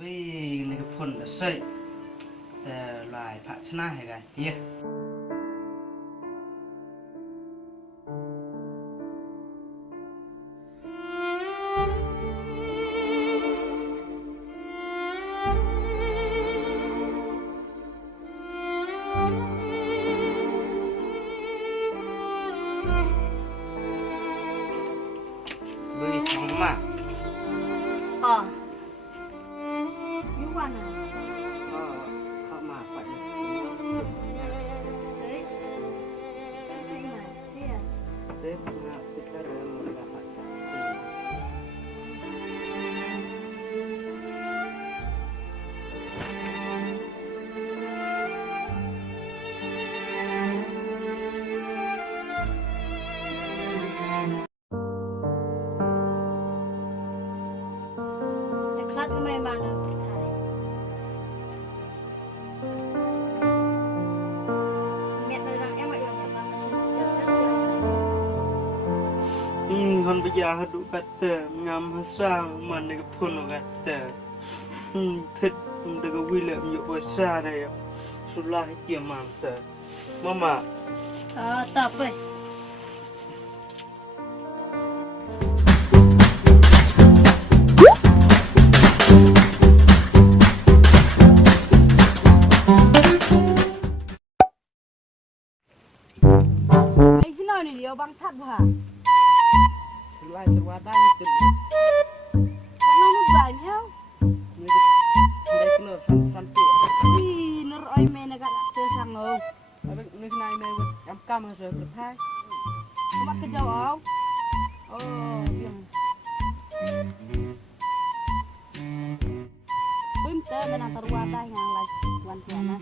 bây này phun là sợi loài phạ chna hay cái tia bây thằng mà những quan à họ mà phải đấy đây mà đây à đấy là kita mulai dapat kelas lumayan mana con bây giờ đủ bát tờ ngắm sang mà này cái phun nó gạt tờ thích được cái quy lệ nhiều bữa xa đây số la hết tiền mang tờ mama tập vậy mấy cái nơi này liều băng thật hả lại từ qua đây từ kan nó bay nhau đây cái lợp san tiệt ui nó rồi mẹ nó gạt tơ sang ngô cái này mày em cam rồi được thay có bắt cái dầu không Pintar dan antar wadah yang lagi wantiana.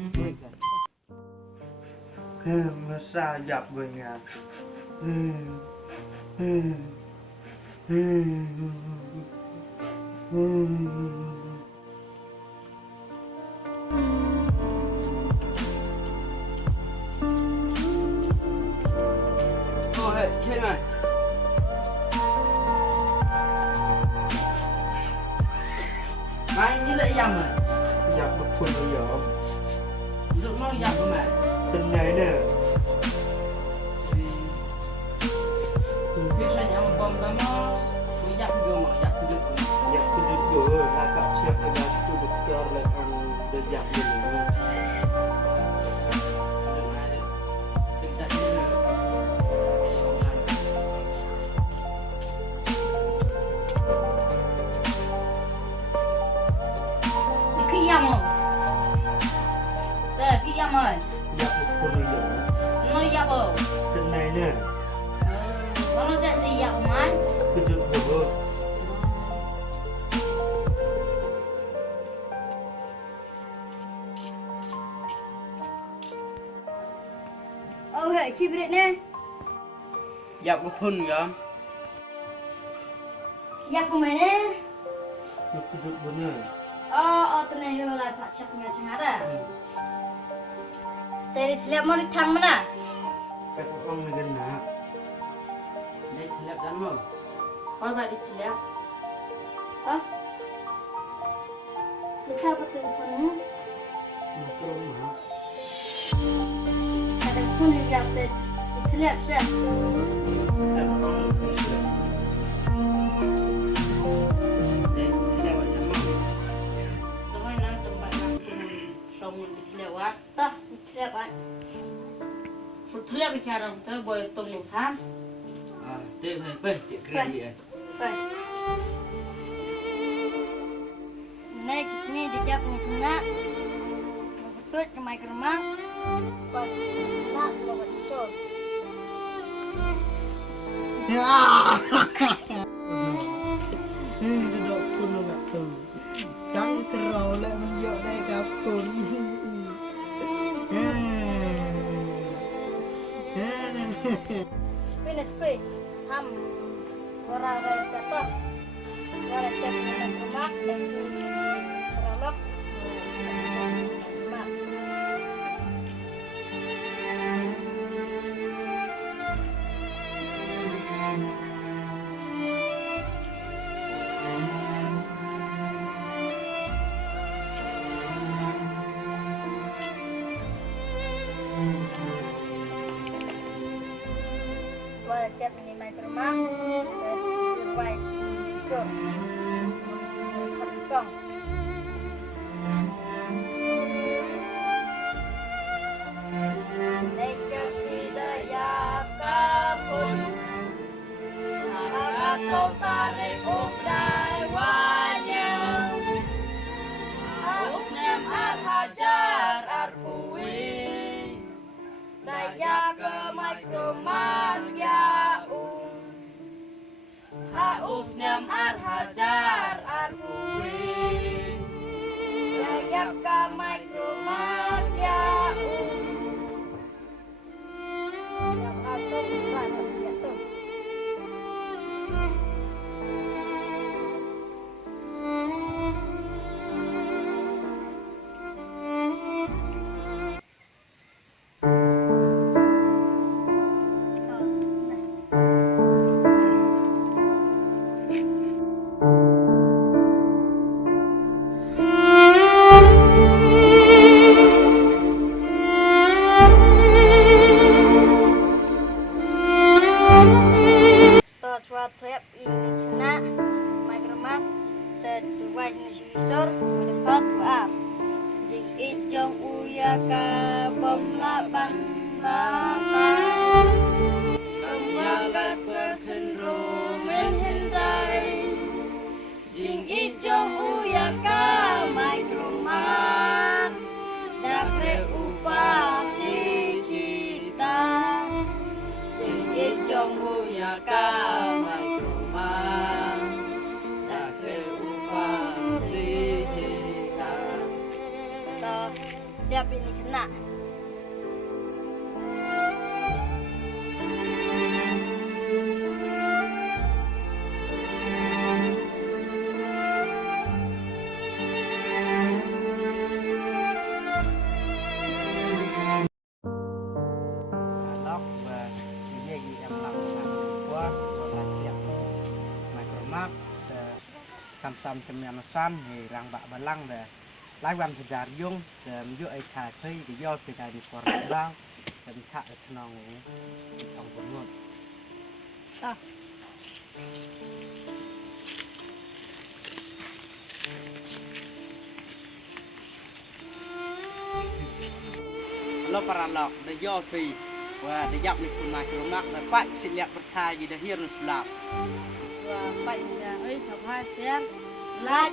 Mà sao dập rồi nha Thôi thế này anh như lại dầm rồi dập một phần rồi giờ dụ nó dập rồi mẹ tình này nè khi sang nhà bom lama dập dulu lah kap siap dengan tu betul lah ang dejak dulu dập một phần rồi giờ tình này nè kejut dulu Hệ khi biệt nè. dập một phần rồi Dập của mày nè. kejut bener Tên này là lại phải chặt nghe chẳng hát à. Tadi lihat mau ditang mana? cái con này gần nè đây lihat kan lo Kau tak dilihat. Lihat apa teleponnya? macam mana Telepon lihat deh. Lihat sih. Tah, lihat kan? Sudah bicara kita boleh tunggu kan? Tiếp keren dia. Baik. Naik ke sini dia punya kena. Betul ke mai kermang. Pas nak bawa tisul. Duduk pun enggak tahu. Jangan terlalu lek menjok dai kapun. Spin. Ham. Orang jatuh. Orang jatuh dengan rumah dan serolok. Boleh tiap ini main ke rumah. Baik. Jom. Kantong. Nekap hidayah kapun. Harap kau tarik ubrai wanyang. Hauknem hajar arpui. Daya ke makromat yaum. Hauknem hajar arpui. Daya ke makromat yaum. Yang atur bukan jatuh. Trap ini kena makromat terduai nisur mendapat maaf jing ijong uya ka bom laban mata kemanggat berkenro menhindai jing ijong uya ka makromat dapre upasi cita jing ijong uya ka Tiap ini kena. Lọc và cái gì em làm qua là tiệm micromark tam tam chấm nhằm san thì răng bạ và lăng để lái van sejar yung dan yo ai khai thấy thì do từ đại đi qua bao dan xạ được nòng trong cuốn luôn. Tao. Lo para lọc để do thì và để dập được cuốn micromark là phải xin lẹ bật thai gì để hiền lạp. Và phải ơi sập hai xem Like,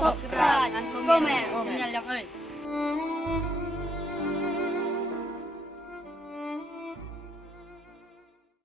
subscribe, comment. Ôm nhà lọc ơi.